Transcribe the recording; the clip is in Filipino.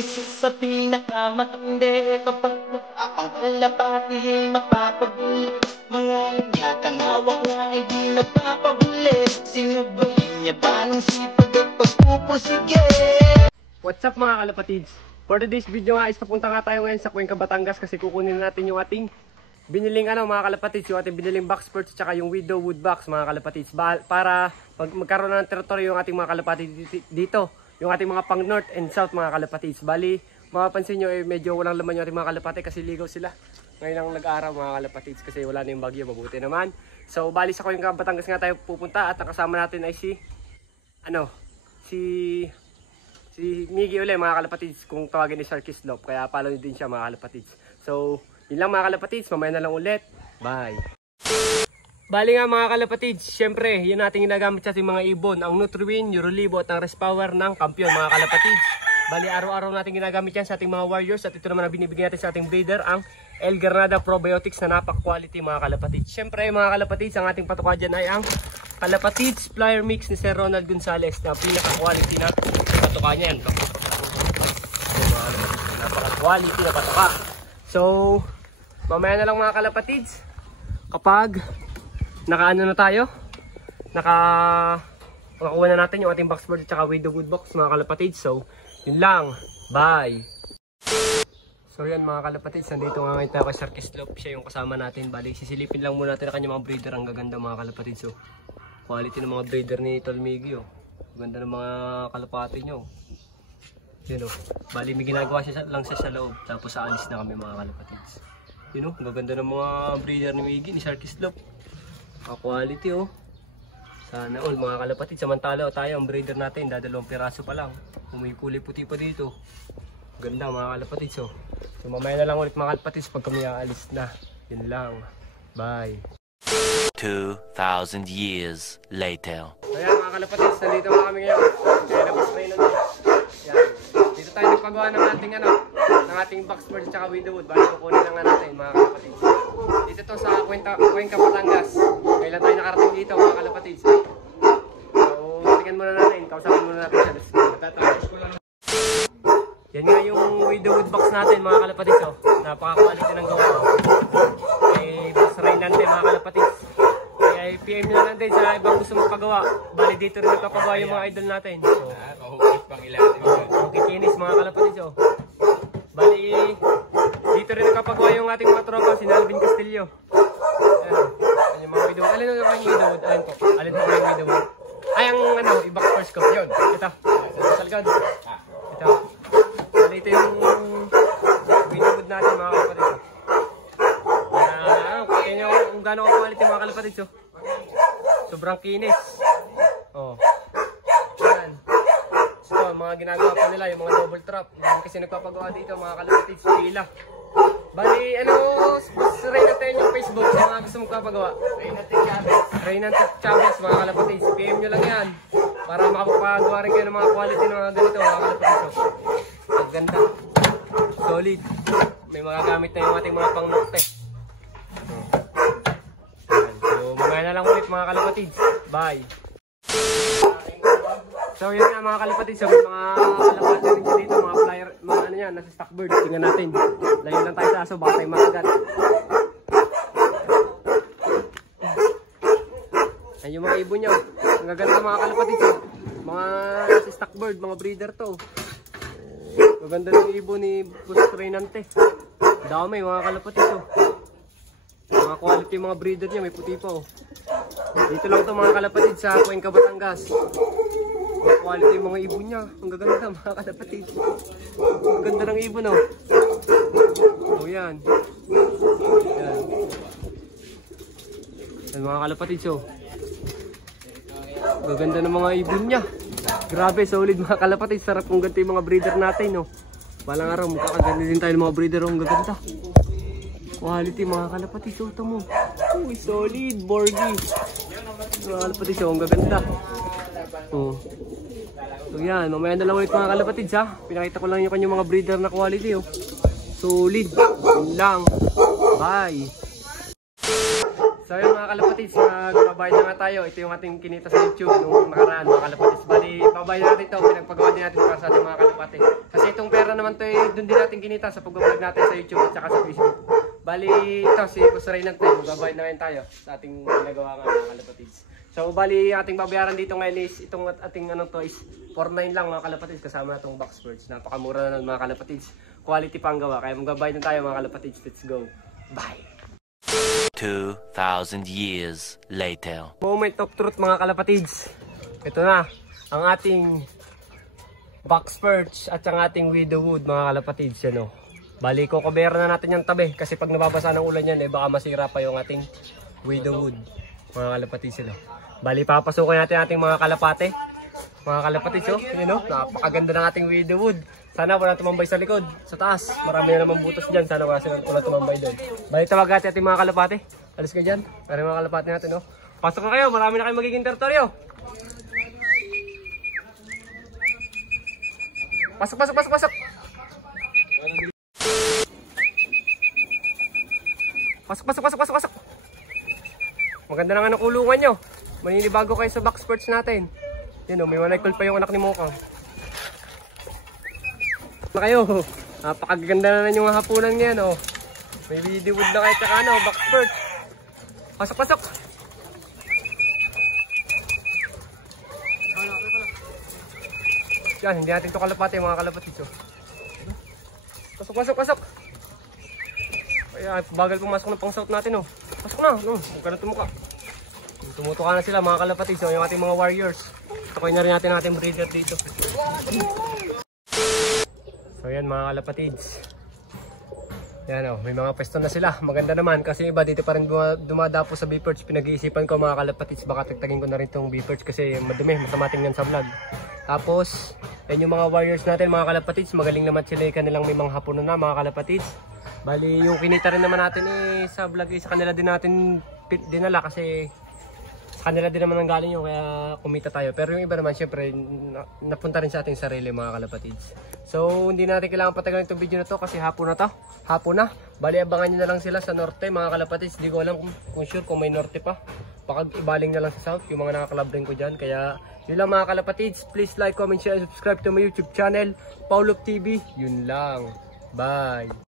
isa sa pinakamatindi. Kapag ang kalapati mapapabili, mga inyatang hawak na hindi napapabili. Sinubali niya ba ng sipag at pagpupursige? What's up mga kalapatids? For today's video nga is papunta nga tayo ngayon sa Cuenca, Batangas kasi kukunin natin yung ating biniling mga kalapatids, yung ating biniling box sports tsaka yung widow wood box mga kalapatids, para pag magkaroon ng teritoryo yung ating mga kalapatids dito, yung ating mga pang north and south mga kalapatids. Bali, mapapansin nyo medyo walang laman yung ating mga kalapatids kasi ligaw sila ngayon lang nag-araw mga kalapatids kasi wala na yung bagyo, mabuti naman. So bali sa Cuenca, Batangas nga tayo pupunta at nakasama natin ay si Miggy ulit mga kalapatids, kung tawagin ni Sir Kislop, kaya follow din siya mga kalapatids. So yun lang mga kalapatids, mamaya na lang ulit. Bye! Bali nga mga kalapatids, syempre yun natin ginagamit sa ating mga ibon, ang Nutriwin, Eurolibo at ang Respower ng Kampiyon mga kalapatids. Bali araw-araw natin ginagamit yan sa ating mga warriors, at ito naman ang binibigyan natin sa ating breeder, ang El Granada Probiotics na napak-quality mga kalapatids. Syempre mga kalapatids, ang ating patuka dyan ay ang Kalapatids Flyer Mix ni Sir Ronald Gonzales na pinaka-quality na patuka niyan. Napaka-quality na patuka. So, mamaya na lang mga kalapatids, kapag nakaano na tayo, nakakuha na natin yung ating box board at saka widow wood box mga kalapatids. So, yun lang. Bye! So yan mga kalapatids, nandito nga ngayon tayo kay Sir Kislop, siya yung kasama natin. Bali, sisilipin lang muna natin ang kanyang mga breeder. Ang gaganda mga kalapatids. So, quality ng mga breeder ni Tol Miggy. Ganda ng mga kalapati nyo. Yun bali may ginagawa lang siya sa loob, tapos aalis na kami mga kalapatids. Yun ang gaganda ng mga breeder ni Miggy, ni Sir Kislop. Quality sana all mga kalapatids. Samantala tayo ang breeder natin, dadalawang piraso pa lang. May kulay puti pa dito. Ganda mga kalapatids. So mamaya na lang ulit mga kalapatids pag kami aalis na. Yun lang. Bye! 2,000 years later. So yan mga kalapatids, nandito nga kami ngayon. Kaya labas na yun. Yan. Dito tayo nagpagawa ng ating box board at widow wood. Bali kukunin lang natin mga kalapatids. Dito to sa Cuenca, Batangas. Kailan tayo nakarating dito mga kalapatids. So tingnan muna natin, kausapin muna natin siya. Yan nga yung widow wood box natin mga kalapatids. Napaka-quality ng gawa. May box Rainante mga kalapatids. Kaya PM nyo lang din sa ibang gusto magpagawa. Bali dito rin nagpapagawa yung mga idol natin. So, kahukit pang ilalim. kikinis mga kalapatids. Bali dito rin nagpapagawa yung ating mga tropa, si Alvin Castillo. Ayan yung mga widow wood. Alin yung mga widow wood? Alin po? Alin po yung widow wood? Ay ang i-box first ko. Yun. Ito. Sa likod. Ito. Ito yung widow wood natin mga kalapatids. Kaya nyo kung gano'n ang quality mga kalapatids. Sobrang kinis. Yan. Ito mga ginagawa pa nila, yung mga double trap. Kasi nagpapagawa dito mga kalapatids, pila. Bali Reynante yung Facebook sa mga gusto magpapagawa. Reynante Chavez mga kalapatids. PM nyo lang yan para makapagawa rin kayo ng mga quality ng mga ganito mga kalapatids. Ang ganda, solid, may magagamit na yung ating mga pang norte. So mamaya na lang ulit mga kalapatids. Bye! So yun nga mga kalapatids, so may mga kalapatids dito, mga flyer, mga ano yan, nasa stock bird. Tingnan natin, layo lang tayo sa aso, baka tayo makagat. Ayun yung mga ibon nyo, ang gaganda mga kalapatids. Mga nasa stock bird, mga breeder to. Maganda ng ibon ni Boss Reynante. Dami mga kalapatids. Mga quality mga breeder niya, may puti pa. Dito lang to mga kalapatids sa Cuenca, Batangas. Mga quality mga ibon niya, ang gaganda mga kalapatids. Ang ganda ng ibon yan. Yan. Yan mga kalapatids gaganda ng mga ibon niya. Grabe, solid mga kalapatids. Sarap kung ganito yung mga breeder natin Balang araw, magkakaganda din tayo ng mga breeder. Ang gaganda. Quality mga kalapatids. Ito mo. Uy, solid. Borgi. Mga kalapatids, ang gaganda. So yan, mamaya na lang ulit mga kalapatids Pinakita ko lang yung kanyang mga breeder na quality Solid. Yun lang. Bye. So yun mga kalapatids, magbabayad na nga tayo. Ito yung ating kinita sa YouTube nung nakaraan mga kalapatids. Bali, babayad natin ito. Pinagpagawa din natin para sa ating mga kalapatids. Kasi itong pera naman ito, doon din natin kinita sa pag-vlog natin sa YouTube at saka sa Facebook. Bali, ito si Boss Ray natin. Magbabayad na ngayon tayo sa ating ginagawa nga mga kalapatids. So bali, ating babayaran dito ngayon is itong ating anong to is 4.9 lang mga kalapatids kasama itong box birds. Napakamura na ng mga kalapatids. Quality pang gawa. Kaya magbabayad na tayo mga kalapatids. Let's go. Bye! 2,000 years later. Moment of truth mga kalapatids. Ito na ang ating box perch at ang ating widowwood mga kalapatids. Yan o. Bali ko kubera na natin yung tabi kasi pag nababasa ng ulan yan baka masira pa yung ating widowwood mga kalapatids. Yan o. Bali papasukin natin ating mga kalapate. Mga kalapatids o. Yan o. Napakaganda ng ating widowwood. Sana wala tumambay sa likod, sa taas. Marami na naman butos dyan. Sana wala tumambay doon. Balik tawag natin ating mga kalapate. Alis kayo dyan. Para mga kalapate natin, no? Pasok na kayo. Marami na kayo magiging teritoryo. Pasok, pasok, pasok, pasok. Pasok, pasok, pasok, pasok, pasok. Maganda na nga ng kulungan nyo. Maninibago kayo sa box perch natin. Yan o, may manaycol pa yung anak ni Mokang. Na kayo, napakaganda na yung hapunan niyan oh. May widowwood na kahit saka ano, box perch. Pasok, pasok. Yan, hindi natin ito kalapate mga kalapatids oh. Pasok, pasok, pasok. Ay, bagal pumasok ng pang south natin oh. Pasok na, huwag ka na tumuka. Tumutuka na sila mga kalapatids oh, yung ating mga warriors. Tukoy na rin natin ating breeder dito. So yan mga kalapatids. Yan o, may mga pwesto na sila. Maganda naman kasi iba dito pa rin dumadapo sa B-perch. Pinag-iisipan ko mga kalapatids, baka tagtagin ko na rin itong B-perch kasi madumi, masama tingnan sa vlog. Tapos, yan yung mga warriors natin mga kalapatids. Magaling naman sila yung kanilang may mga hapunan na mga kalapatids. Bali yung kinita rin naman natin sa vlog sa kanila din natin dinala kasi sa kanila din naman ang galing yung kaya kumita tayo. Pero yung iba naman syempre napunta rin sa ating sarili mga kalapatids. So hindi natin kailangan patagalin itong video na to kasi hapon na to. Hapon na. Bali abangan nyo na lang sila sa norte mga kalapatids. Hindi ko alam kung sure kung may norte pa. Baka ibaling na lang sa south yung mga nakakalab rin ko dyan. Kaya yun lang mga kalapatids. Please like, comment, share, subscribe to my YouTube channel. Paulop TV. Yun lang. Bye.